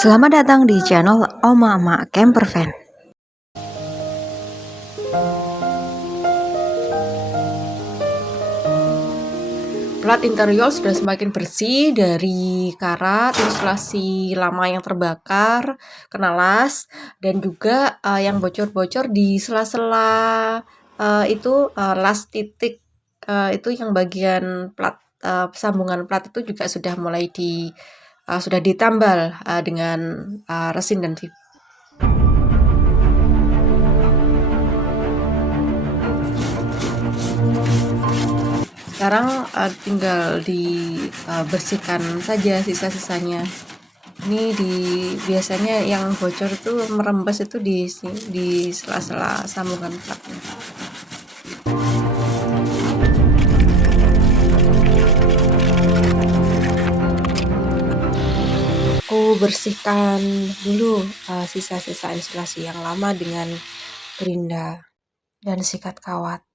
Selamat datang di channel Oma Ama Campervan. Plat interior sudah semakin bersih dari karat, insulasi lama yang terbakar, kena las, dan juga yang bocor-bocor di sela-sela las titik itu yang bagian plat sambungan plat itu juga sudah mulai sudah ditambal dengan resin dan VIP. Sekarang tinggal dibersihkan saja sisa-sisanya. Ini biasanya yang bocor itu merembes itu di sela-sela sambungan platnya. Aku bersihkan dulu sisa-sisa insulasi yang lama dengan gerinda dan sikat kawat.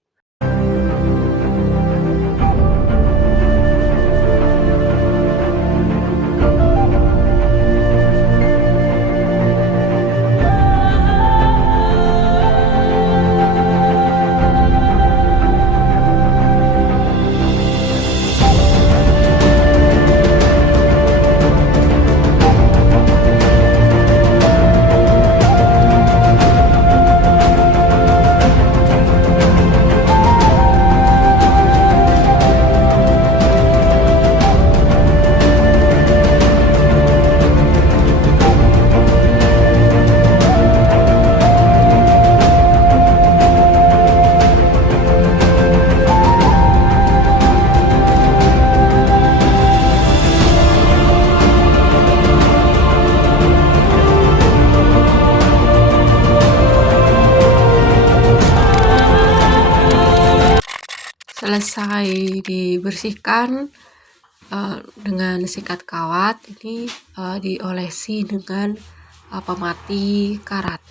Selesai dibersihkan dengan sikat kawat, ini diolesi dengan pemati karat.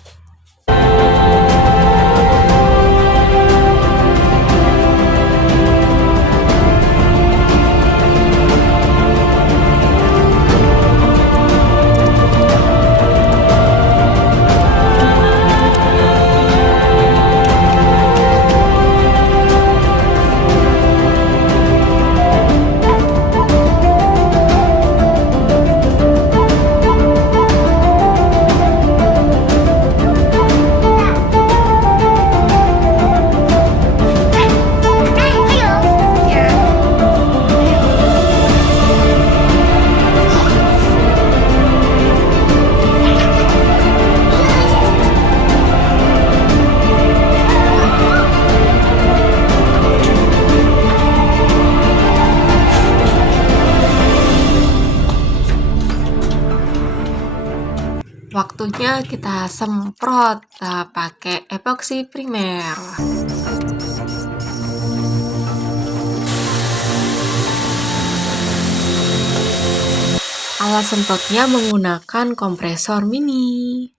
Waktunya kita semprot pakai epoxy primer. Alat semprotnya menggunakan kompresor mini.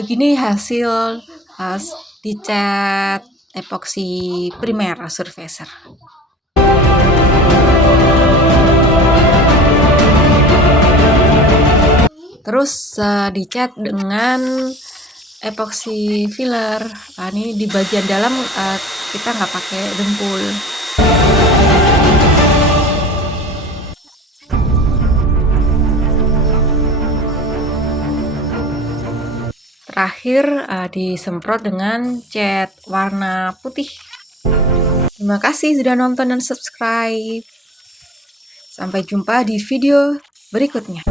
Begini hasil dicat epoxy Primera Surfacer. Terus dicat dengan epoxy filler. Ini di bagian dalam kita nggak pakai dempul. Terakhir disemprot dengan cat warna putih. Terima kasih sudah nonton dan subscribe. Sampai jumpa di video berikutnya.